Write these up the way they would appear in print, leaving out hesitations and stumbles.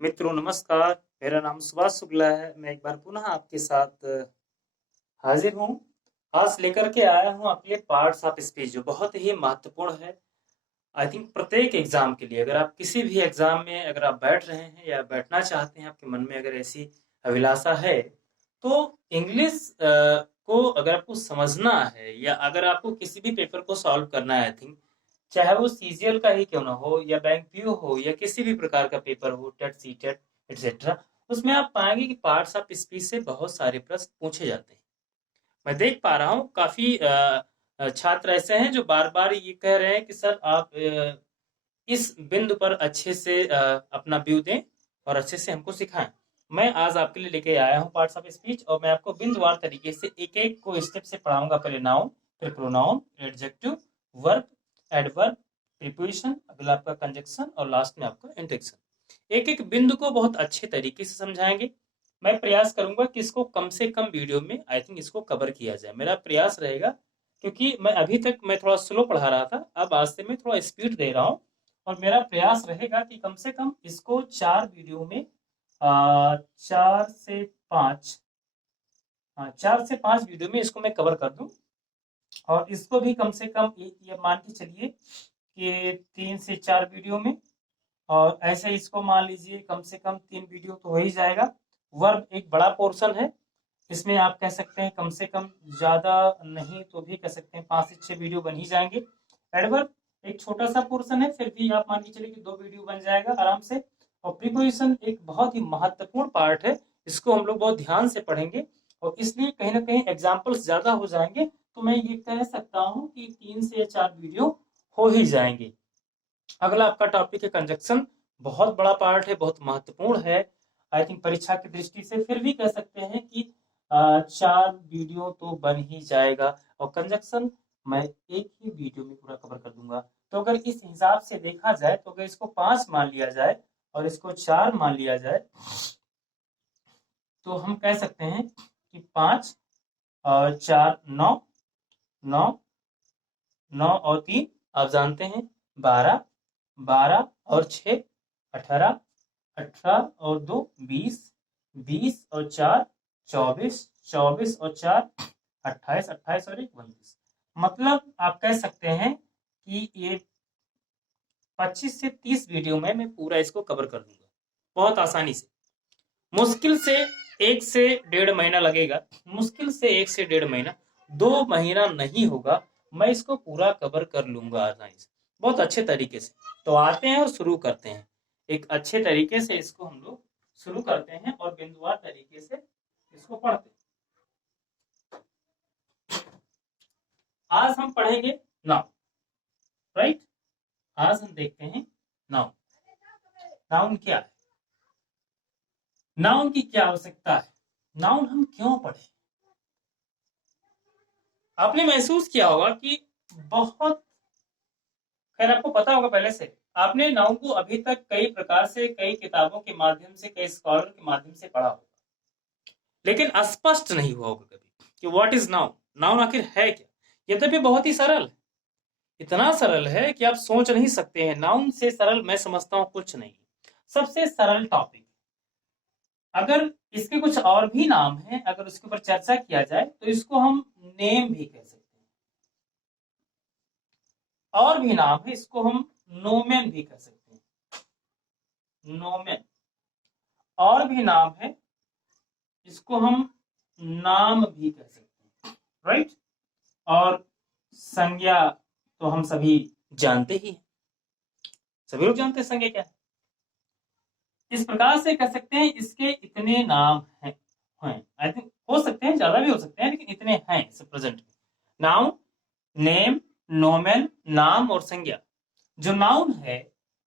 मित्रों नमस्कार। मेरा नाम सुभाष शुक्ला है। मैं एक बार पुनः आपके साथ हाजिर हूँ। आज लेकर के आया हूँ आपके लिए पार्ट्स ऑफ स्पीच जो बहुत ही महत्वपूर्ण है। आई थिंक प्रत्येक एग्जाम के लिए, अगर आप किसी भी एग्जाम में अगर आप बैठ रहे हैं या बैठना चाहते हैं, आपके मन में अगर ऐसी अभिलाषा है, तो इंग्लिश को अगर आपको समझना है या अगर आपको किसी भी पेपर को सॉल्व करना है, आई थिंक चाहे वो सीजीएल का ही क्यों ना हो या बैंक पीओ हो या किसी भी प्रकार का पेपर हो, टेट सी टेट एक्सेट्रा, उसमें आप पाएंगे कि पार्ट्स ऑफ स्पीच से बहुत सारे प्रश्न पूछे जाते हैं। मैं देख पा रहा हूँ काफी छात्र ऐसे हैं जो बार बार ये कह रहे हैं कि सर आप इस बिंदु पर अच्छे से अपना व्यू दें और अच्छे से हमको सिखाएं। मैं आज आपके लिए लेके आया हूँ पार्ट्स ऑफ स्पीच और मैं आपको बिंदुवार तरीके से एक एक को स्टेप से पढ़ाऊंगा। पहले नाउन, फिर pronoun, adjective, verb, adverb, preposition, अगला आपका कंजक्शन और लास्ट में आपका इंटेक्शन। एक एक बिंदु को बहुत अच्छे तरीके से समझाएंगे। मैं प्रयास करूंगा कि इसको कम से कम वीडियो में आई थिंक इसको कवर किया जाए। मेरा प्रयास रहेगा, क्योंकि मैं अभी तक मैं थोड़ा स्लो पढ़ा रहा था, अब आज से मैं थोड़ा स्पीड दे रहा हूँ और मेरा प्रयास रहेगा कि कम से कम इसको 4 वीडियो में 4 से 5 4 से 5 वीडियो में इसको मैं कवर कर दूं। और इसको भी कम से कम ये मान के चलिए कि 3 से 4 वीडियो में, और ऐसे इसको मान लीजिए कम से कम 3 वीडियो तो हो ही जाएगा। वर्ब एक बड़ा पोर्शन है, इसमें आप कह सकते हैं कम से कम ज्यादा नहीं तो भी कह सकते हैं 5 से 6 वीडियो बन ही जाएंगे। एडवर्ब एक छोटा सा पोर्शन है, फिर भी आप मान के चलिए कि 2 वीडियो बन जाएगा आराम से। और प्रीपोजिशन एक बहुत ही महत्वपूर्ण पार्ट है, इसको हम लोग बहुत ध्यान से पढ़ेंगे और इसलिए कहीं ना कहीं एग्जाम्पल्स ज्यादा हो जाएंगे, तो मैं ये कह सकता हूँ कि 3 से 4 वीडियो हो ही जाएंगे। अगला आपका टॉपिक है कंजक्शन। बहुत बड़ा पार्ट है, बहुत महत्वपूर्ण है। आई थिंक परीक्षा की दृष्टि से फिर भी कह सकते हैं कि 4 वीडियो तो बन ही जाएगा। और कंजक्शन मैं एक ही वीडियो में पूरा कवर कर दूंगा। तो अगर इस हिसाब से देखा जाए, तो अगर इसको 5 मान लिया जाए और इसको 4 मान लिया जाए, तो हम कह सकते हैं कि 5 और 4 9, 9, 9 और 3 आप जानते हैं 12, 12 और 6 18, 18 और 2 20, 20 और 4 24, 24 और 4 28, 28 और 1 29। मतलब आप कह सकते हैं कि ये 25 से 30 वीडियो में मैं पूरा इसको कवर कर दूंगा बहुत आसानी से। मुश्किल से 1 से 1.5 महीना लगेगा, मुश्किल से 1 से 1.5 महीना, 2 महीना नहीं होगा, मैं इसको पूरा कवर कर लूंगा आसानी से, बहुत अच्छे तरीके से। तो आते हैं और शुरू करते हैं। एक अच्छे तरीके से इसको हम लोग शुरू करते हैं और बिंदुवार तरीके से इसको पढ़ते हैं। आज हम पढ़ेंगे नाउन, राइट। आज हम देखते हैं नाउन। नाउन क्या है, नाउन की क्या आवश्यकता है, नाउन हम क्यों पढ़े। आपने महसूस किया होगा कि बहुत, खैर आपको पता होगा पहले से, आपने नाउन को अभी तक कई प्रकार से, कई किताबों के माध्यम से, कई स्कॉलर के माध्यम से पढ़ा होगा, लेकिन स्पष्ट नहीं हुआ होगा कभी कि व्हाट इज नाउन, नाउन आखिर है क्या। यद्यपि बहुत ही सरल है, इतना सरल है कि आप सोच नहीं सकते हैं। नाउन से सरल मैं समझता हूं कुछ नहीं, सबसे सरल टॉपिक। अगर इसके कुछ और भी नाम हैं, अगर उसके ऊपर चर्चा किया जाए, तो इसको हम नेम भी कह सकते हैं। और भी नाम है, इसको हम नोमेन भी कह सकते हैं, नोमेन। और भी नाम है, इसको हम नाम भी कह सकते हैं, राइट। और संज्ञा तो हम सभी जानते ही हैं, सभी लोग जानते हैं संज्ञा क्या है। इस प्रकार से कह सकते हैं इसके इतने नाम हैं, आई थिंक हो सकते हैं ज्यादा भी हो सकते हैं, लेकिन इतने हैं इस प्रेजेंट में। नाउन, नेम, नोमेन, नाम और संज्ञा। जो नाउन है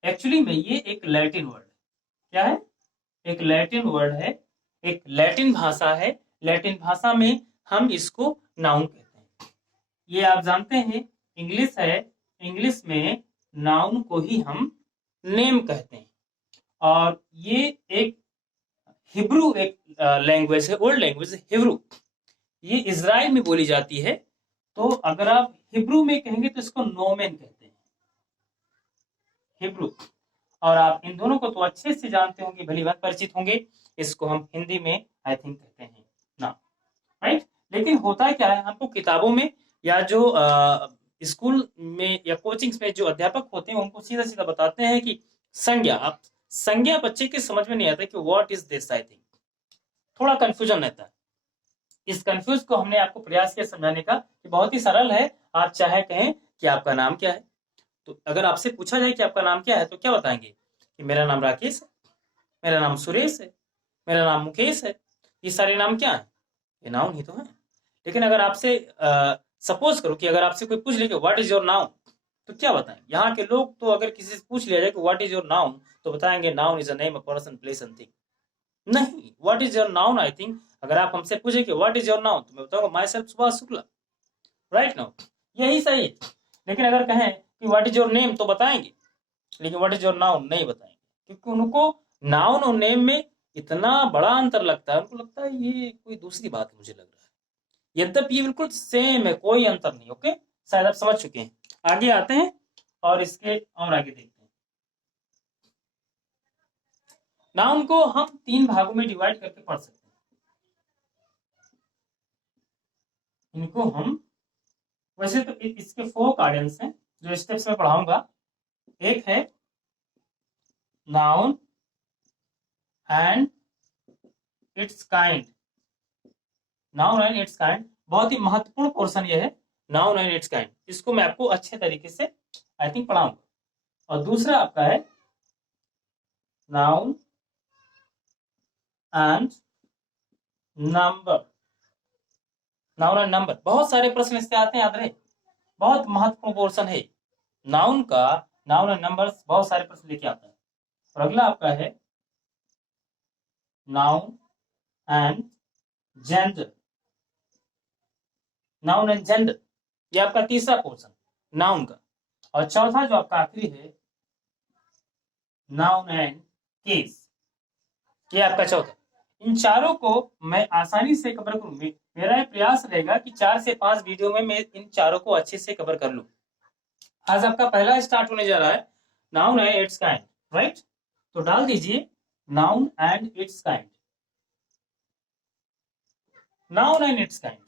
एक्चुअली में ये एक लैटिन वर्ड है। क्या है, एक लैटिन वर्ड है, एक लैटिन भाषा है। लैटिन भाषा में हम इसको नाउन कहते हैं। ये आप जानते हैं इंग्लिश है, इंग्लिश में नाउन को ही हम नेम कहते हैं। और ये एक हिब्रू एक लैंग्वेज है, ओल्ड लैंग्वेज हिब्रू, ये इजराइल में बोली जाती है। तो अगर आप हिब्रू में कहेंगे तो इसको नोमेन कहते हैं, हिब्रू। और आप इन दोनों को तो अच्छे से जानते होंगे, भली बात परिचित होंगे। इसको हम हिंदी में आई थिंक कहते हैं नाउन, राइट। लेकिन होता क्या है, हमको किताबों में या जो स्कूल में या कोचिंग्स में जो अध्यापक होते हैं उनको सीधा सीधा बताते हैं कि संज्ञा। आप संज्ञा बच्चे के समझ में नहीं आता कि what is this, I think थोड़ा कंफ्यूजन रहता है। इस कंफ्यूज को हमने आपको प्रयास किया समझाने का कि बहुत ही सरल है। आप चाहे कहें कि आपका नाम क्या है, तो अगर आपसे पूछा जाए कि आपका नाम क्या है तो क्या बताएंगे कि मेरा नाम राकेश है, मेरा नाम सुरेश है, मेरा नाम मुकेश है। ये सारे नाम क्या है, ये नाउन ही तो है। लेकिन अगर आपसे सपोज करो कि अगर आपसे कोई पूछ ले कि व्हाट इज योर नाउन, तो क्या बताएं। यहाँ के लोग तो अगर किसी से पूछ लिया जाए कि व्हाट इज योर नाउन तो बताएंगे noun is a name, a person, place and thing. नहीं, what is your noun, I think अगर आप हमसे पूछे कि व्हाट इज योर नाउन तो मैं बताऊंगा my self Subhash Shukla, right now, यही सही है। लेकिन अगर कहें कि व्हाट इज योर नेम तो बताएंगे, लेकिन व्हाट इज योर नाउन नहीं बताएंगे, क्योंकि उनको नाउन और नेम में इतना बड़ा अंतर लगता है, उनको लगता है ये कोई दूसरी बात है, मुझे लग रहा है। यद्यपि ये बिल्कुल सेम है, कोई अंतर नहीं। ओके, शायद आप समझ चुके हैं। आगे आते हैं और इसके और आगे देखते हैं। नाउन को हम 3 भागों में डिवाइड करके पढ़ सकते हैं। इनको हम वैसे तो इसके 4 कार्डियंस हैं जो स्टेप्स में पढ़ाऊंगा। एक है noun and it's kind. Noun and it's kind बहुत ही महत्वपूर्ण पोर्शन ये है, नाउन एंड इट्स काइंड। इसको मैं आपको अच्छे तरीके से आई थिंक पढ़ाऊंगा। और दूसरा आपका है noun and number. Noun and number बहुत सारे प्रश्न इससे आते हैं, याद रहे, बहुत महत्वपूर्ण पोर्शन है नाउन का। नाउन एंड नंबर बहुत सारे प्रश्न लेके आता है। और अगला आपका है noun and gender. Noun and gender ये आपका तीसरा पोर्शन नाउन का। और चौथा जो आपका आखिरी है नाउन एंड केस, ये आपका चौथा। इन चारों को मैं आसानी से कवर करूं। मेरा प्रयास रहेगा कि 4 से 5 वीडियो में मैं इन चारों को अच्छे से कवर कर लूं। आज आपका पहला स्टार्ट होने जा रहा है noun and it's kind, right. तो डाल दीजिए noun and it's kind, noun and it's kind,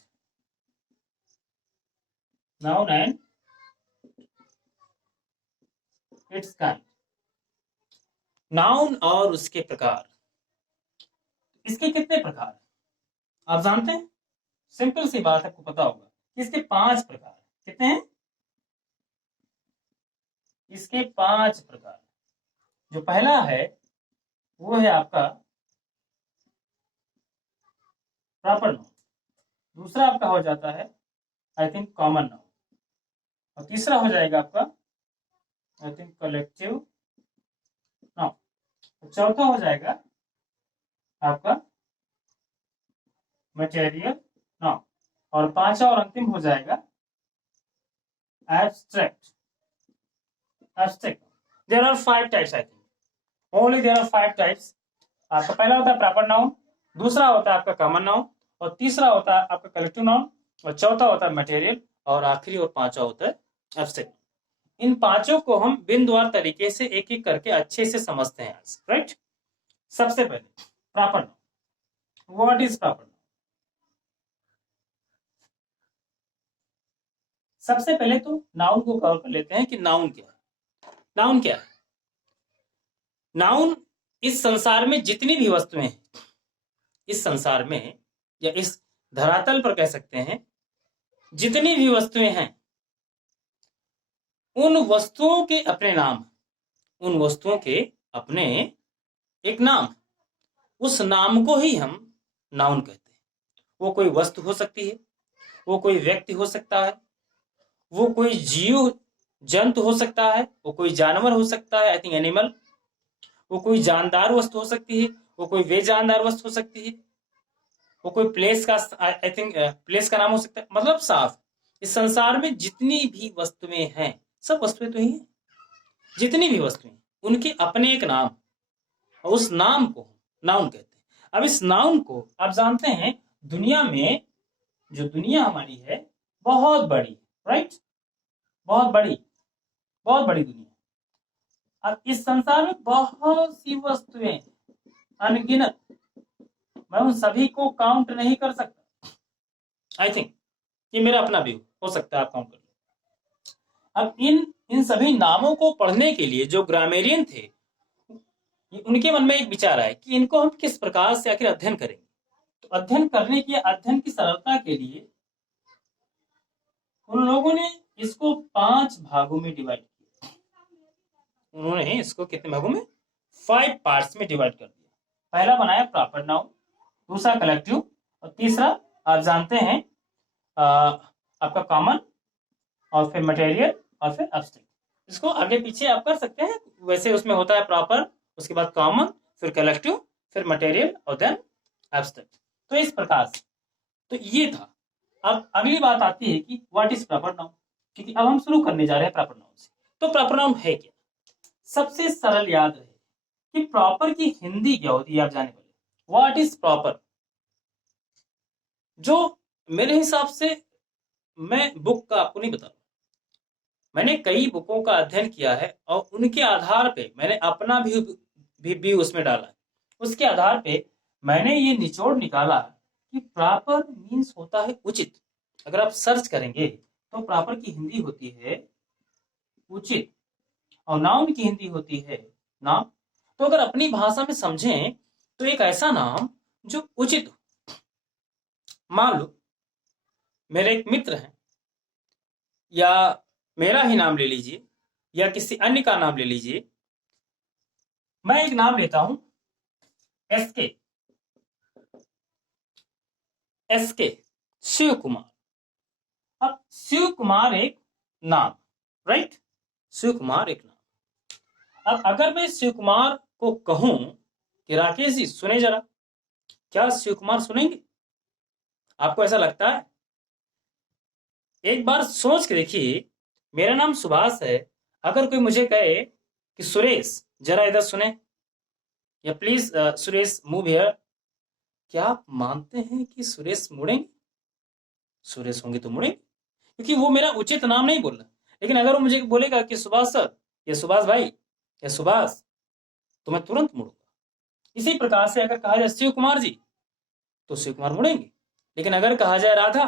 noun and it's kind. Noun और उसके प्रकार। इसके कितने प्रकार आप जानते हैं? सिंपल सी बात आपको पता होगा, इसके 5 प्रकार। कितने हैं? इसके 5 प्रकार। जो पहला है वो है आपका प्रॉपर नाउन। दूसरा आपका हो जाता है आई थिंक कॉमन नाउन। और तीसरा हो जाएगा आपका आई थिंक कलेक्टिव नाउन। चौथा हो जाएगा आपका मटेरियल नाउन। और पांचवा और अंतिम हो जाएगा abstract. Abstract there are 5 types, I think only there are 5 types. आपका पहला होता है प्रॉपर नाउन, दूसरा होता है आपका कॉमन नाउन, और तीसरा होता है आपका कलेक्टिव नाउन, और चौथा होता है मटेरियल, और आखिरी और पांचवा होता है एब्स्ट्रैक्ट। इन पांचों को हम बिंदुवार तरीके से एक एक करके अच्छे से समझते हैं आज, राइट। सबसे पहले proper noun. What is proper noun? सबसे पहले तो नाउन को कवर कर लेते हैं कि नाउन क्या है। नाउन क्या है? नाउन इस संसार में जितनी भी वस्तुएं हैं, इस संसार में या इस धरातल पर कह सकते हैं, जितनी भी वस्तुएं हैं उन वस्तुओं के अपने नाम, उन वस्तुओं के अपने एक नाम, उस नाम को ही हम नाउन कहते हैं। वो कोई वस्तु हो सकती है, वो कोई व्यक्ति हो सकता है, वो कोई जीव जंतु हो सकता है, वो कोई जानवर हो सकता है, आई थिंक एनिमल, वो कोई जानदार वस्तु हो सकती है, वो कोई बेजानदार वस्तु हो सकती है, वो कोई प्लेस का आई थिंक प्लेस का नाम हो सकता है। मतलब साफ इस संसार में जितनी भी वस्तुएं हैं, सब वस्तुएं तो ही हैं, जितनी भी वस्तुएं उनके अपने एक नाम, और उस नाम को नाउन कहते हैं। अब इस नाउन को आप जानते हैं दुनिया में, जो दुनिया हमारी है बहुत बड़ी, राइट, बहुत बड़ी दुनिया। अब इस संसार में बहुत सी वस्तुएं, अनगिनत, मैं उन सभी को काउंट नहीं कर सकता। आई थिंक ये मेरा अपना व्यू हो सकता है, आप काउंट कर लो। अब इन सभी नामों को पढ़ने के लिए जो ग्रामेरियन थे, उनके मन में एक विचार आया कि इनको हम किस प्रकार से आखिर अध्ययन करेंगे। तो अध्ययन की सरलता के लिए उन लोगों ने इसको 5 भागों में डिवाइड किया। उन्होंने इसको कितने भागों में? 5 पार्ट्स में डिवाइड कर दिया। पहला बनाया प्रॉपर नाउन, दूसरा कलेक्टिव, और तीसरा आप जानते हैं आपका कॉमन, और फिर मटेरियल, और फिर एब्स्ट्रैक्ट। इसको आगे पीछे आप कर सकते हैं, वैसे उसमें होता है प्रॉपर, उसके बाद कॉमन, फिर कलेक्टिव, फिर मटेरियल, और देन एब्स्ट्रैक्ट। तो इस प्रकार से तो ये था। अब अगली बात आती है कि व्हाट इज प्रॉपर नाउन, क्योंकि अब हम शुरू करने जा रहे हैं प्रॉपर नाउन से। तो प्रॉपर नाउन है क्या? सबसे सरल याद रहे कि प्रॉपर की हिंदी क्या होती है, आप जाने वाले। What is proper? जो मेरे हिसाब से, मैं बुक का आपको नहीं बता रहा, मैंने कई बुकों का अध्ययन किया है और उनके आधार पे मैंने अपना भी उसमें डाला है। उसके आधार पे मैंने ये निचोड़ निकाला कि प्रॉपर मीन्स होता है उचित। अगर आप सर्च करेंगे तो प्रॉपर की हिंदी होती है उचित, और नाउन की हिंदी होती है नाम। तो अगर अपनी भाषा में समझें तो एक ऐसा नाम जो उचित हो। मान लो मेरे एक मित्र हैं, या मेरा ही नाम ले लीजिए, या किसी अन्य का नाम ले लीजिए। मैं एक नाम लेता हूं एसके, एसके शिव कुमार। अब शिव कुमार एक नाम, राइट? शिव कुमार एक नाम। अब अगर मैं शिव कुमार को कहूं कि राकेश जी सुने जरा, क्या शिव कुमार सुनेंगे? आपको ऐसा लगता है? एक बार सोच के देखिए, मेरा नाम सुभाष है, अगर कोई मुझे कहे कि सुरेश जरा इधर सुने, या प्लीज सुरेश मूव हियर, क्या आप मानते हैं कि सुरेश मुड़ेंगे? सुरेश होंगे तो मुड़ेंगे, क्योंकि वो मेरा उचित नाम नहीं बोल रहा। लेकिन अगर वो मुझे बोलेगा कि सुभाष सर, या सुभाष भाई, या सुभाष, तो मैं तुरंत मुड़ूंगा। इसी प्रकार से अगर कहा जाए शिव कुमार जी, तो शिव कुमार मुड़ेंगे। लेकिन अगर कहा जाए राधा,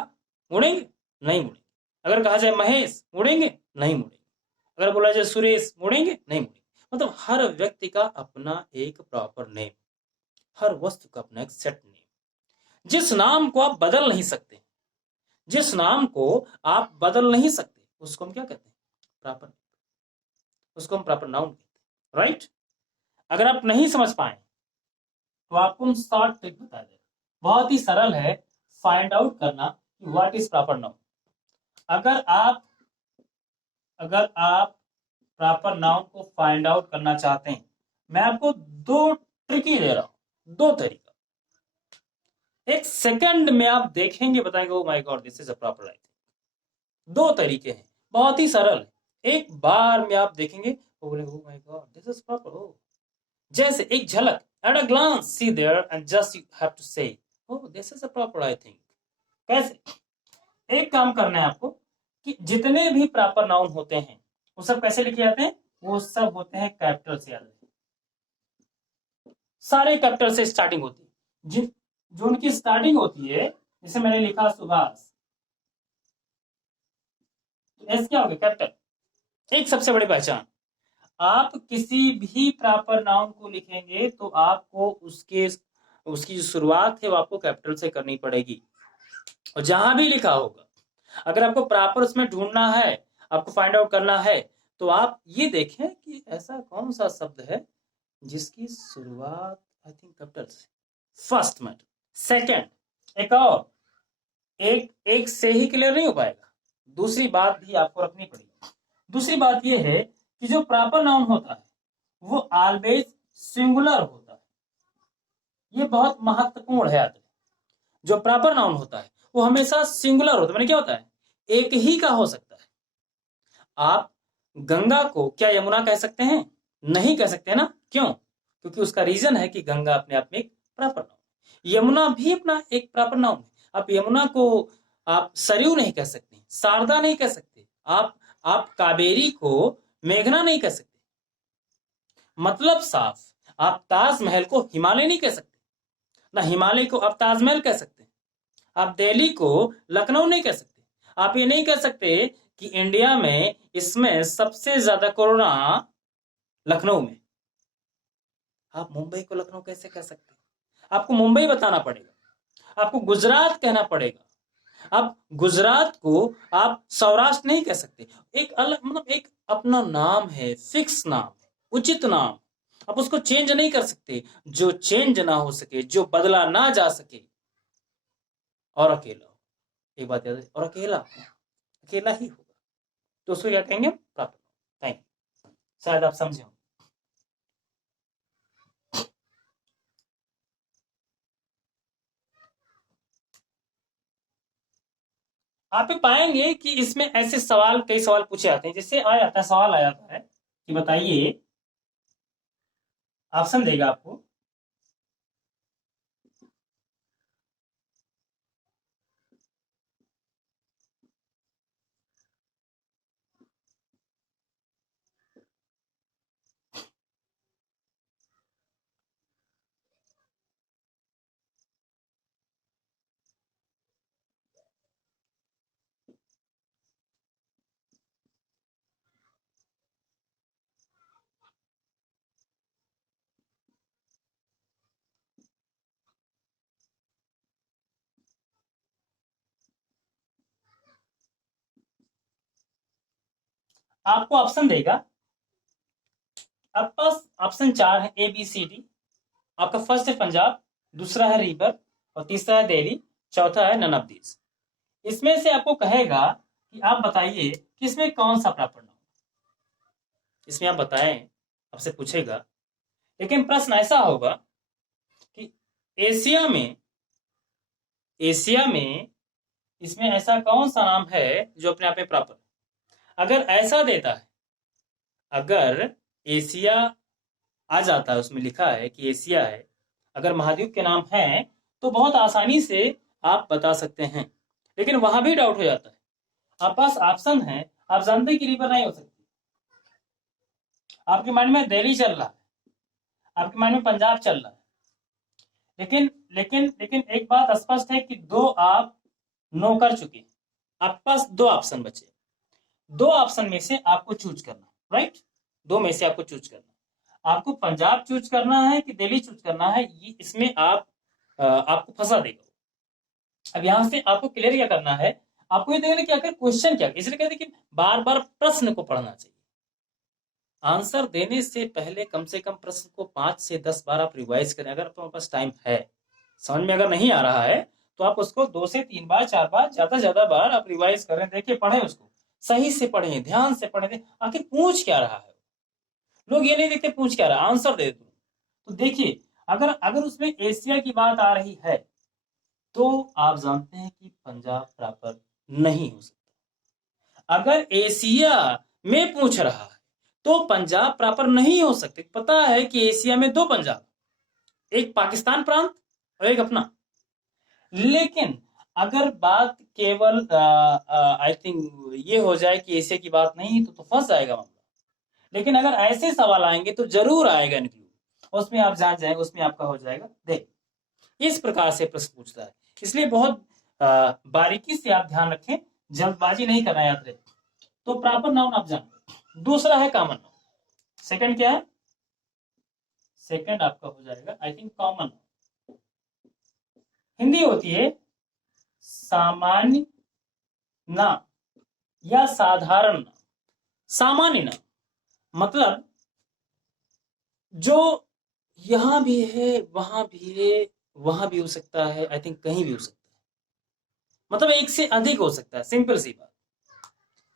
मुड़ेंगे? नहीं मुड़ेंगे। अगर कहा जाए महेश, मुड़ेंगे? नहीं मुड़ेंगे। अगर बोला जाए सुरेश, मुड़ेंगे? नहीं मुड़ेंगे। मतलब हर व्यक्ति का अपना एक प्रॉपर नेम, हर वस्तु का अपना एक सेट नेम, जिस नाम को आप बदल नहीं सकते, जिस नाम को आप बदल नहीं सकते, उसको हम क्या कहते हैं? प्रॉपर। उसको हम प्रॉपर नाउन कहते हैं, राइट? अगर आप नहीं समझ पाए तो आपको हम शॉर्ट ट्रिक बता दें, बहुत ही सरल है फाइंड आउट करना कि व्हाट इज प्रॉपर नाउन। अगर आप प्रॉपर नाउन को फाइंड आउट करना चाहते हैं, मैं आपको 2 ट्रिक ही दे रहा हूं, 2 तरीका। 1 सेकंड में आप देखेंगे, बताएंगे ओ my God this is a proper writing. 2 तरीके हैं, बहुत ही सरल। एक बार में आप देखेंगे, वो बोले oh my God this is proper. Oh, जैसे एक झलक, at a glance see there and just you have to say oh this is a proper I think. कैसे? एक काम करना है आपको कि जितने भी प्रॉपर नाउन होते हैं वो सब कैसे लिखे जाते हैं? वो सब होते हैं कैपिटल से। याद रखें, सारे कैपिटल से स्टार्टिंग होती है। जो उनकी स्टार्टिंग होती है, जैसे मैंने लिखा सुभाष, तो एस क्या हो गया? कैपिटल। एक सबसे बड़ी पहचान, आप किसी भी प्रॉपर नाउन को लिखेंगे तो आपको उसकी जो शुरुआत है वो आपको कैपिटल से करनी पड़ेगी। और जहां भी लिखा होगा, अगर आपको प्रॉपर उसमें ढूंढना है, आपको फाइंड आउट करना है, तो आप ये देखें कि ऐसा कौन सा शब्द है जिसकी शुरुआत आई थिंक कैपिटल से। First matter. सेकंड, एक और, एक से ही क्लियर नहीं हो पाएगा, दूसरी बात भी आपको रखनी पड़ेगी। दूसरी बात यह है कि जो प्रॉपर नाउन होता है वो ऑलवेज सिंगुलर होता है। ये बहुत महत्वपूर्ण है। जो प्रॉपर नाउन होता है वो हमेशा सिंगुलर होता है। मैंने क्या होता है? एक ही का हो सकता है। आप गंगा को क्या यमुना कह सकते हैं? नहीं कह सकते ना। क्यों? क्योंकि उसका रीजन है कि गंगा अपने आप में एक प्रॉपर नाउन है। यमुना भी अपना एक प्रॉपर नाउन है। आप यमुना को आप सरयू नहीं कह सकते, शारदा नहीं कह सकते, आप कावेरी को मेघना नहीं कह सकते। मतलब साफ, आप ताजमहल को हिमालय नहीं कह सकते, ना हिमालय को आप ताजमहल कह सकते, आप दिल्ली को लखनऊ नहीं कह सकते, आप ये नहीं कह सकते कि इंडिया में इसमें सबसे ज्यादा कोरोना लखनऊ में। आप मुंबई को लखनऊ कैसे कह सकते? आपको मुंबई बताना पड़ेगा, आपको गुजरात कहना पड़ेगा। आप गुजरात को आप सौराष्ट्र नहीं कह सकते, एक अलग मतलब एक अपना नाम है, फिक्स नाम, उचित नाम, आप उसको चेंज नहीं कर सकते। जो चेंज ना हो सके, जो बदला ना जा सके, और अकेला हो, एक बात याद है, और अकेला अकेला ही होगा, तो उसको क्या कहेंगे? प्राप्त। थैंक यू, शायद आप समझे हो। आप पाएंगे कि इसमें ऐसे सवाल, कई सवाल पूछे जाते हैं, जिससे आ जाता है, सवाल आ जाता है कि बताइए, ऑप्शन देगा आपको, आपको ऑप्शन देगा, आपके पास ऑप्शन चार है, ए बी सी डी। आपका फर्स्ट है पंजाब, दूसरा है रिवर, और तीसरा है दिल्ली, चौथा है नन ऑफ दीज। इसमें से आपको कहेगा कि आप बताइए कि इसमें कौन सा प्रॉपर नाउन, इसमें आप बताएं, आपसे पूछेगा। लेकिन प्रश्न ऐसा होगा कि एशिया में, एशिया में इसमें ऐसा कौन सा नाम है जो अपने आप में प्रॉपर, अगर ऐसा देता है, अगर एशिया आ जाता है, उसमें लिखा है कि एशिया है, अगर महाद्वीप के नाम है, तो बहुत आसानी से आप बता सकते हैं। लेकिन वहां भी डाउट हो जाता है, आपके पास ऑप्शन है, आप जानते हैं कि रिवर नहीं हो सकती, आपके माइंड में दिल्ली चल रहा है, आपके माइंड में पंजाब चल रहा है, लेकिन लेकिन लेकिन एक बात स्पष्ट है कि दो आप नो कर चुके, आपके पास दो ऑप्शन बचे, दो ऑप्शन में से आपको चूज करना, राइट? दो में से आपको चूज करना, आपको पंजाब चूज करना है कि दिल्ली चूज करना है, ये इसमें आप आपको फंसा देगा। अब यहां से आपको क्लियर क्या करना है, आपको ये देखना कि आखिर क्वेश्चन क्या, इसलिए कहते हैं कि बार बार प्रश्न को पढ़ना चाहिए। आंसर देने से पहले कम से कम प्रश्न को 5 से 10 बार आप रिवाइज करें, अगर आपके पास टाइम है। समझ में अगर नहीं आ रहा है तो आप उसको 2 से 3 बार, 4 बार, ज्यादा बार आप रिवाइज करें, देखिए, पढ़ें, उसको सही से पढ़ें, ध्यान से पढ़ें, आखिर पूछ क्या रहा है। लोग ये नहीं देखते पूछ क्या रहा है, आंसर दे दो। तो देखिए, अगर अगर उसमें एशिया की बात आ रही है, तो आप जानते हैं कि पंजाब प्रॉपर नहीं हो सकता। अगर एशिया में पूछ रहा है तो पंजाब प्रॉपर नहीं हो सकते। पता है कि एशिया में दो पंजाब, एक पाकिस्तान प्रांत और एक अपना। लेकिन अगर बात केवल आई थिंक ये हो जाए कि एशिया की बात नहीं, तो फंस जाएगा मामला। लेकिन अगर ऐसे सवाल आएंगे तो जरूर आएगा इंक्लूड, उसमें आप जान जाए, उसमें आपका हो जाएगा। देख, इस प्रकार से प्रश्न पूछता है, इसलिए बहुत बारीकी से आप ध्यान रखें, जल्दबाजी नहीं करना, याद रहे। तो प्रॉपर नाउन आप जान। दूसरा है कॉमन नाउन, सेकंड क्या है? सेकंड आपका हो जाएगा आई थिंक कॉमन। हिंदी होती है सामान्य नाम या साधारण नाम। सामान्य नाम मतलब जो यहां भी है, वहां भी है, वहां भी हो सकता है, आई थिंक कहीं भी हो सकता है, मतलब एक से अधिक हो सकता है, सिंपल सी बात,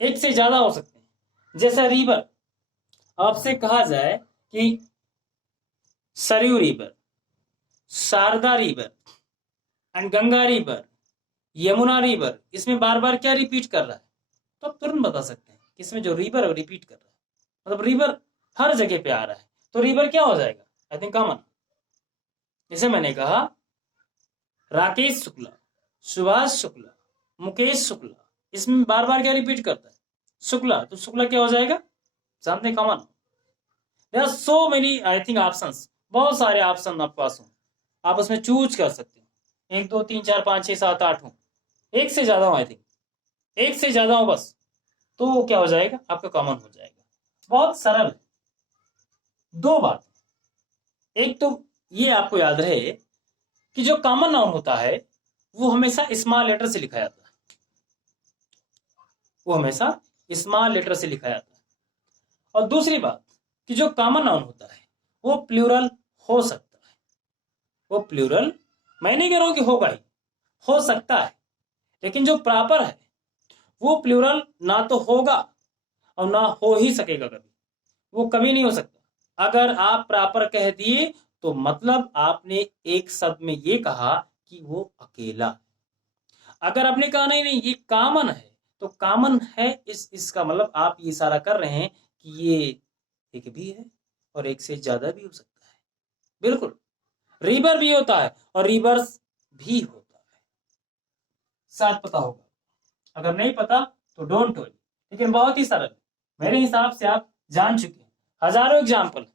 एक से ज्यादा हो सकते हैं। जैसा रिवर, आपसे कहा जाए कि Saryu river, Sharda river and Ganga river, Yamuna river, इसमें बार बार क्या रिपीट कर रहा है, तो आप तुरंत बता सकते हैं कि इसमें जो रिवर है रिपीट कर रहा है, मतलब रिवर हर जगह पे आ रहा है, तो रिवर क्या हो जाएगा? I think common. जैसे मैंने कहा राकेश शुक्ला, सुभाष शुक्ला, मुकेश शुक्ला, इसमें बार बार क्या रिपीट करता है? शुक्ला, तो शुक्ला क्या हो जाएगा? जानते common. There are so many I think options, बहुत सारे ऑप्शन आपके पास हो, आप उसमें चूज कर सकते हो। 1 2 3 4 5 6 7 8 हो, एक से ज्यादा हो आई थिंक, एक से ज्यादा हो बस, तो क्या हो जाएगा आपका कॉमन हो जाएगा। बहुत सरल है। दो बात, एक तो ये आपको याद रहे कि जो कॉमन नाउन होता है वो हमेशा स्मॉल लेटर से लिखा जाता है, वो हमेशा स्मॉल लेटर से लिखा जाता है। और दूसरी बात कि जो कॉमन नाउन होता है वो प्लूरल हो सकता है, वो प्लूरल, मैं नहीं कह रहा हूं कि होगा ही, हो सकता है, लेकिन जो प्रॉपर है वो प्लूरल ना तो होगा और ना हो ही सकेगा कभी, वो कभी नहीं हो सकता। अगर आप प्रॉपर कह दिए तो मतलब आपने एक शब्द में ये कहा कि वो अकेला है। अगर आपने कहा नहीं नहीं ये कॉमन है, तो कॉमन है इसका मतलब आप ये इशारा कर रहे हैं कि ये एक भी है और एक से ज्यादा भी हो सकता है। बिल्कुल, रिवर भी होता है और रिवर्स भी होता है, शायद पता होगा, अगर नहीं पता तो डोंट वरी, लेकिन बहुत ही सरल, मेरे हिसाब से आप जान चुके हैं। हजारों एग्जाम्पल,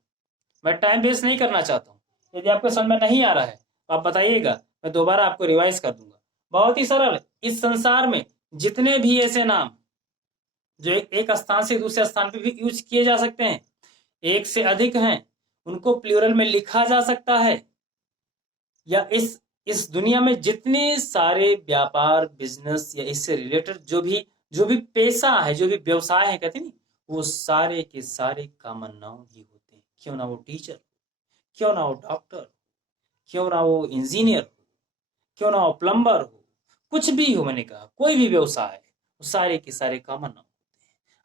मैं टाइम वेस्ट नहीं करना चाहता हूँ। यदि आपको समझ में नहीं आ रहा है तो आप बताइएगा, मैं दोबारा आपको रिवाइज कर दूंगा। बहुत ही सरल है। इस संसार में जितने भी ऐसे नाम जो एक स्थान से दूसरे स्थान पे भी यूज किए जा सकते हैं, एक से अधिक हैं, उनको प्लूरल में लिखा जा सकता है। या इस दुनिया में जितने सारे व्यापार बिजनेस या इससे रिलेटेड जो भी पेशा है, जो भी व्यवसाय है, कहते नहीं, वो सारे के सारे कॉमन नाउन ही होते हैं। क्यों ना वो टीचर, क्यों ना वो डॉक्टर, क्यों ना वो इंजीनियर हो, क्यों ना वो प्लम्बर हो, कुछ भी हो, मैंने कहा कोई भी व्यवसाय, वो सारे के सारे कॉमन नाउन होते हैं।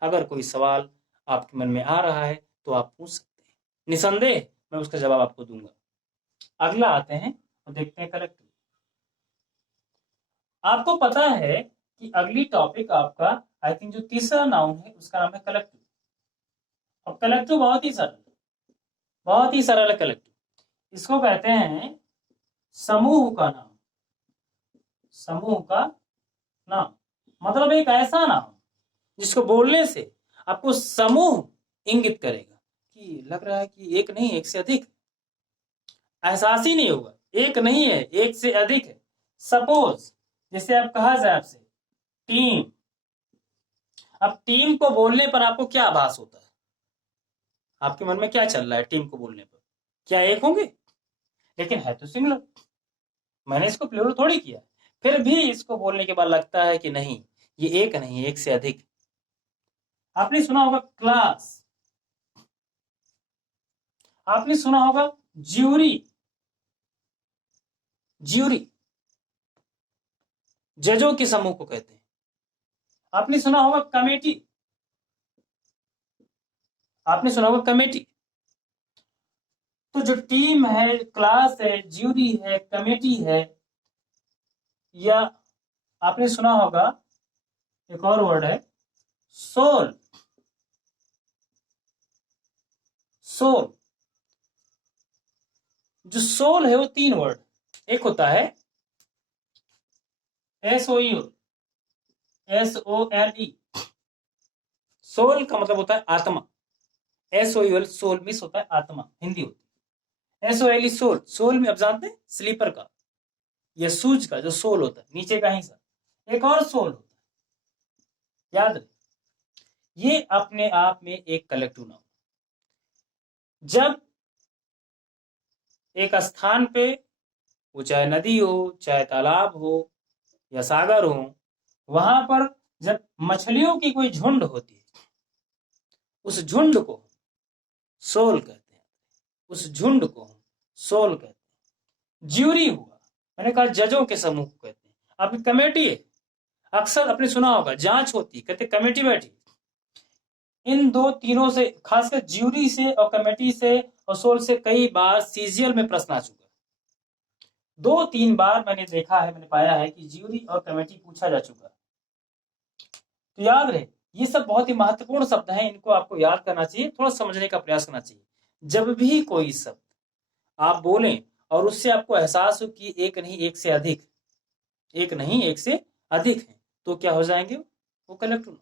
अगर कोई सवाल आपके मन में आ रहा है तो आप पूछ सकते हैं, निसंदेह मैं उसका जवाब आपको दूंगा। अगला आते हैं और देखते हैं कलेक्टिव। आपको पता है कि अगली टॉपिक आपका आई थिंक जो तीसरा नाउन है उसका नाम है कलेक्टिव। और कलेक्टिव बहुत ही सरल, बहुत ही सरल है कलेक्टिव। इसको कहते हैं समूह का नाम, समूह का नाम, मतलब एक ऐसा नाम जिसको बोलने से आपको समूह इंगित करेगा कि लग रहा है कि एक नहीं एक से अधिक, एहसास ही नहीं होगा एक नहीं है एक से अधिक है। सपोज जैसे आप कहा जाए आपसे टीम, अब टीम को बोलने पर आपको क्या आभास होता है, आपके मन में क्या चल रहा है टीम को बोलने पर, क्या एक होंगे, लेकिन है तो सिंगुलर, मैंने इसको प्लूरल थोड़ी किया, फिर भी इसको बोलने के बाद लगता है कि नहीं ये एक नहीं एक से अधिक। आपने सुना होगा क्लास, आपने सुना होगा ज्यूरी, ज्यूरी जजों के समूह को कहते हैं। आपने सुना होगा कमेटी, आपने सुना होगा कमेटी। तो जो टीम है, क्लास है, ज्यूरी है, कमेटी है, या आपने सुना होगा एक और वर्ड है सोल, सोल। जो सोल है वो 3 वर्ड, एक होता है SOUL, SOLE, सोल का मतलब होता है आत्मा, SOUL सोल मिस होता है आत्मा, हिंदी होती है। SOLE सोल, सोल में आप जानते हैं स्लीपर का या शूज का जो सोल होता है नीचे का हिस्सा, एक और सोल होता है, याद रहे। ये अपने आप में एक कलेक्टिव नाउन। जब एक स्थान पे, वो चाहे नदी हो, चाहे तालाब हो या सागर हो, वहां पर जब मछलियों की कोई झुंड होती है, उस झुंड को सोल कहते हैं, उस झुंड को सोल कहते हैं। ज्यूरी हुआ, मैंने कहा जजों के समूह को कहते हैं। आपकी कमेटी है, अक्सर आपने सुना होगा जांच होती, कहते कमेटी बैठी। इन दो तीनों से, खासकर ज्यूरी से और कमेटी से और सोल से कई बार सीजीएल में प्रश्न आ चुका है। 2-3 बार मैंने देखा है, मैंने पाया है कि ज्यूरी और कमेटी पूछा जा चुका है। तो याद रहे ये सब बहुत ही महत्वपूर्ण शब्द हैं, इनको आपको याद करना चाहिए, थोड़ा समझने का प्रयास करना चाहिए। जब भी कोई शब्द आप बोलें और उससे आपको एहसास हो कि एक नहीं एक से अधिक, एक नहीं एक से अधिक है, तो क्या हो जाएंगे वो कलेक्टिव।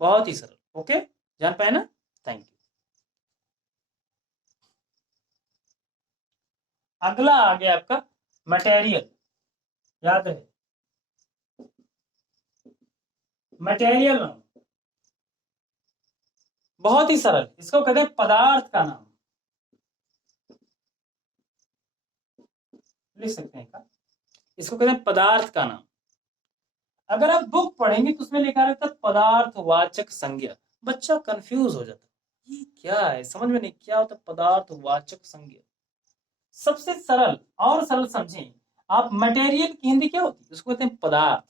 बहुत ही सरल, ओके, जान पाए ना। Thank you. अगला आ गया आपका मटेरियल, याद रहे मटेरियल नाउन, बहुत ही सरल, इसको कहते हैं पदार्थ का नाम, लिख सकते हैं का, इसको कहते हैं पदार्थ का नाम। अगर आप बुक पढ़ेंगे तो उसमें लिखा रहता है पदार्थवाचक संज्ञा, बच्चा कंफ्यूज हो जाता है ये क्या है, समझ में नहीं क्या होता पदार्थवाचक संज्ञा। सबसे सरल और सरल समझें आप, मटेरियल की हिंदी क्या होती है, उसको कहते हैं पदार्थ,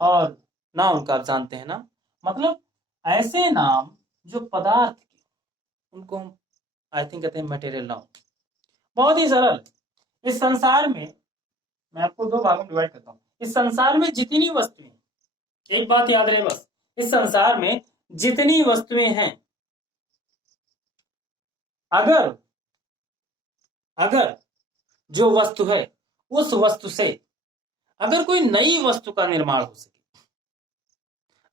और नाउन का आप जानते हैं ना, मतलब ऐसे नाम जो पदार्थ के, उनको हम आई थिंक कहते हैं मटेरियल नाउन। बहुत ही सरल। इस संसार में मैं आपको दो भागों में डिवाइड करता हूं, इस संसार में जितनी वस्तुएं, एक बात याद रहे बस, इस संसार में जितनी वस्तुएं हैं, अगर जो वस्तु है उस वस्तु से अगर कोई नई वस्तु का निर्माण हो सके,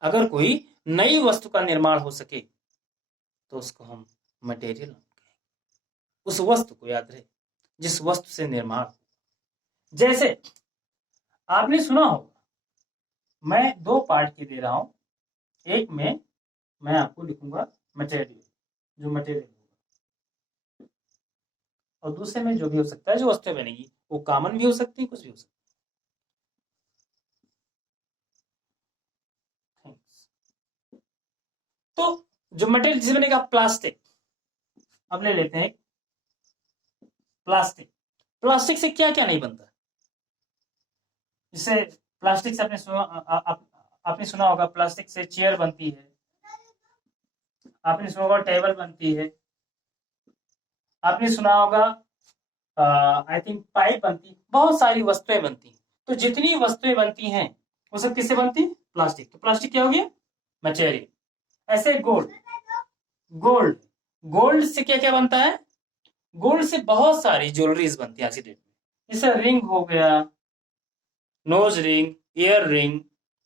अगर कोई नई वस्तु का निर्माण हो सके तो उसको हम मटेरियल कहेंगे। उस वस्तु को याद रहे जिस वस्तु से निर्माण हो। जैसे आपने सुना होगा, मैं दो पार्ट की दे रहा हूं, एक में मैं आपको लिखूंगा मटेरियल, जो मटेरियल होगा, और दूसरे में जो भी हो सकता है जो वस्तु बनेगी, वो कॉमन भी हो सकती है, कुछ भी हो सकता है। तो जो मटेरियल जिसे बनेगा प्लास्टिक, अब ले लेते हैं प्लास्टिक। प्लास्टिक से क्या क्या नहीं बनता, जैसे प्लास्टिक से आपने सुना होगा प्लास्टिक से चेयर बनती है, आपने सुना होगा टेबल बनती है, आपने सुना होगा आई थिंक पाइप बनती, बहुत सारी वस्तुएं बनती। तो जितनी वस्तुएं बनती हैं वो सब किससे बनती, प्लास्टिक। तो प्लास्टिक क्या हो गया, मटेरियल। ऐसे गोल्ड, गोल्ड गोल्ड से क्या क्या बनता है, गोल्ड से बहुत सारी ज्वेलरीज बनती है आज की डेट में, जैसे रिंग हो गया, nose ring, ear ring,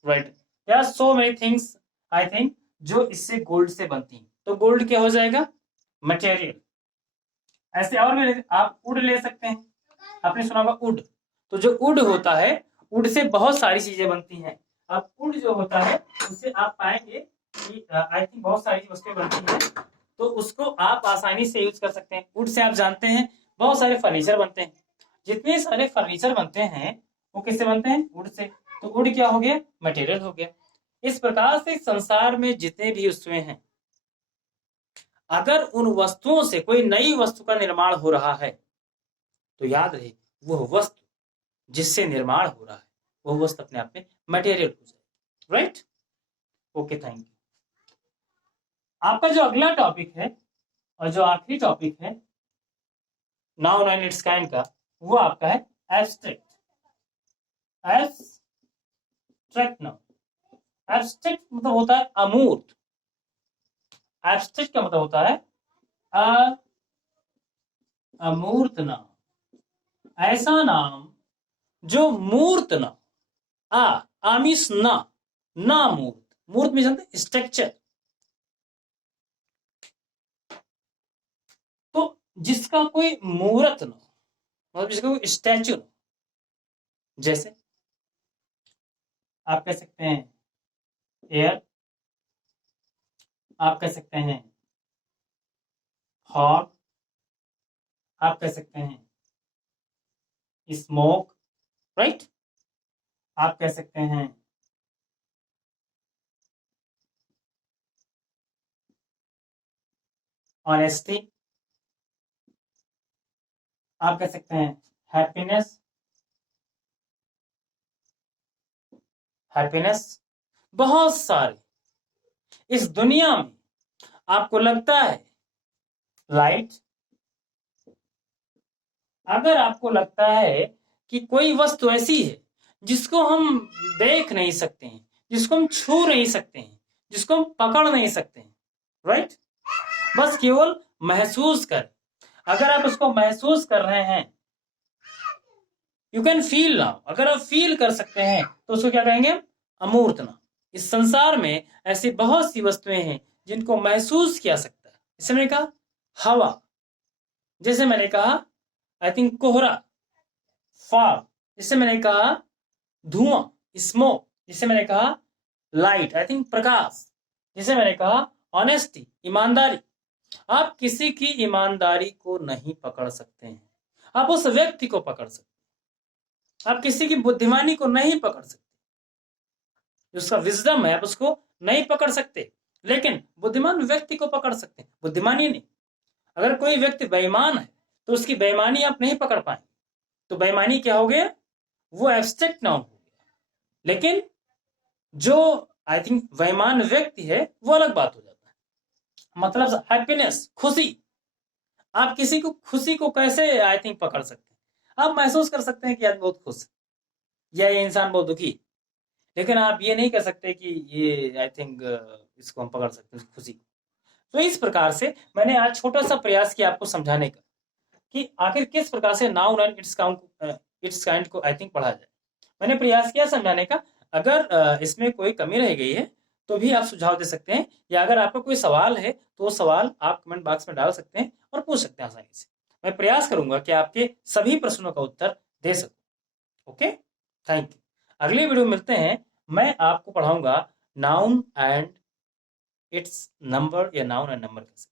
right, there are so many things I think जो इससे गोल्ड से बनती हैं। तो गोल्ड क्या हो जाएगा, मटेरियल। ऐसे और भी आप वुड ले सकते हैं, आपने सुना होगा वुड। तो जो वुड होता है, वुड से बहुत सारी चीजें बनती हैं। अब वुड जो होता है उससे आप पाएंगे कि आई थिंक बहुत सारी वस्तुएं बनती हैं, तो उसको आप आसानी से यूज कर सकते हैं। वुड से आप जानते हैं बहुत सारे फर्नीचर बनते हैं, जितने सारे फर्नीचर बनते हैं वो किससे बनते हैं, वुड से। तो वुड क्या हो गया, मटेरियल हो गया। इस प्रकार से संसार में जितने भी वस्तुएं हैं, अगर उन वस्तुओं से कोई नई वस्तु का निर्माण हो रहा है तो याद रहे वह वस्तु जिससे निर्माण हो रहा है वह वस्तु अपने आप में मटेरियल हो जाए, राइट। Okay, thank you. आपका जो अगला टॉपिक है और जो आखिरी टॉपिक है नाउन एंड इट्स काइंड का, वो आपका है एब्स्ट्रैक्ट। एब्स्ट्रैक्ट नाउन, एब्स्ट्रैक्ट मतलब होता है अमूर्त। एब्स्ट्रैक्ट का मतलब होता है अमूर्त नाम, ऐसा नाम जो मूर्त ना, आमिष ना मूर्त, मूर्त में जानते स्ट्रक्चर, तो जिसका कोई मूर्त ना, मतलब जिसका कोई स्टैचू ना। जैसे आप कह सकते हैं एयर, आप कह सकते हैं हॉट, आप कह सकते हैं स्मोक, राइट, आप कह सकते हैं ऑनेस्टी, आप कह सकते हैं हैप्पीनेस, बहुत सारे इस दुनिया में आपको लगता है लाइट, अगर आपको लगता है कि कोई वस्तु ऐसी है जिसको हम देख नहीं सकते हैं, जिसको हम छू नहीं सकते हैं, जिसको हम पकड़ नहीं सकते हैं, राइट, बस केवल महसूस कर, अगर आप उसको महसूस कर रहे हैं, यू कैन फील नाउ, अगर आप फील कर सकते हैं तो उसको क्या कहेंगे, अमूर्त नाम। इस संसार में ऐसी बहुत सी वस्तुएं हैं जिनको महसूस किया सकता है। जैसे मैंने कहा हवा, जैसे मैंने कहा आई थिंक कोहरा, फॉग जिसे मैंने कहा धुआं, स्मोक जिसे मैंने कहा लाइट, आई थिंक प्रकाश जिसे मैंने कहा ऑनेस्टी, ईमानदारी। आप किसी की ईमानदारी को नहीं पकड़ सकते हैं, आप उस व्यक्ति को पकड़ सकते हैं। आप किसी की बुद्धिमानी को नहीं पकड़ सकते, उसका विजडम है आप उसको नहीं पकड़ सकते, लेकिन बुद्धिमान व्यक्ति को पकड़ सकते हैं, बुद्धिमानी नहीं। अगर कोई व्यक्ति बेईमान है तो उसकी बेईमानी आप नहीं पकड़ पाएंगे, तो बेईमानी क्या हो गया, वो एब्स्ट्रैक्ट नाउन हो गया। लेकिन जो आई थिंक बेईमान व्यक्ति है वो अलग बात हो जाता है। मतलब हैप्पीनेस, खुशी, आप किसी को खुशी को कैसे आई थिंक पकड़ सकते हैं, आप महसूस कर सकते हैं कि आज बहुत खुश है या ये इंसान बहुत दुखी, लेकिन आप ये नहीं कह सकते कि ये आई थिंक इसको हम पकड़ सकते हैं खुशी। तो इस प्रकार से मैंने आज छोटा सा प्रयास किया आपको समझाने का कि आखिर किस प्रकार से नाउन एंड इट्स काइंड को आई थिंक पढ़ा जाए। मैंने प्रयास किया समझाने का। अगर इसमें कोई कमी रह गई है तो भी आप सुझाव दे सकते हैं, या अगर आपका कोई सवाल है तो वो सवाल आप कमेंट बॉक्स में डाल सकते हैं और पूछ सकते हैं आसानी से। मैं प्रयास करूंगा कि आपके सभी प्रश्नों का उत्तर दे सकूं। Okay, thank you. अगले वीडियो में मिलते हैं। मैं आपको पढ़ाऊंगा नाउन एंड इट्स नंबर या नाउन एंड नंबर कैसे।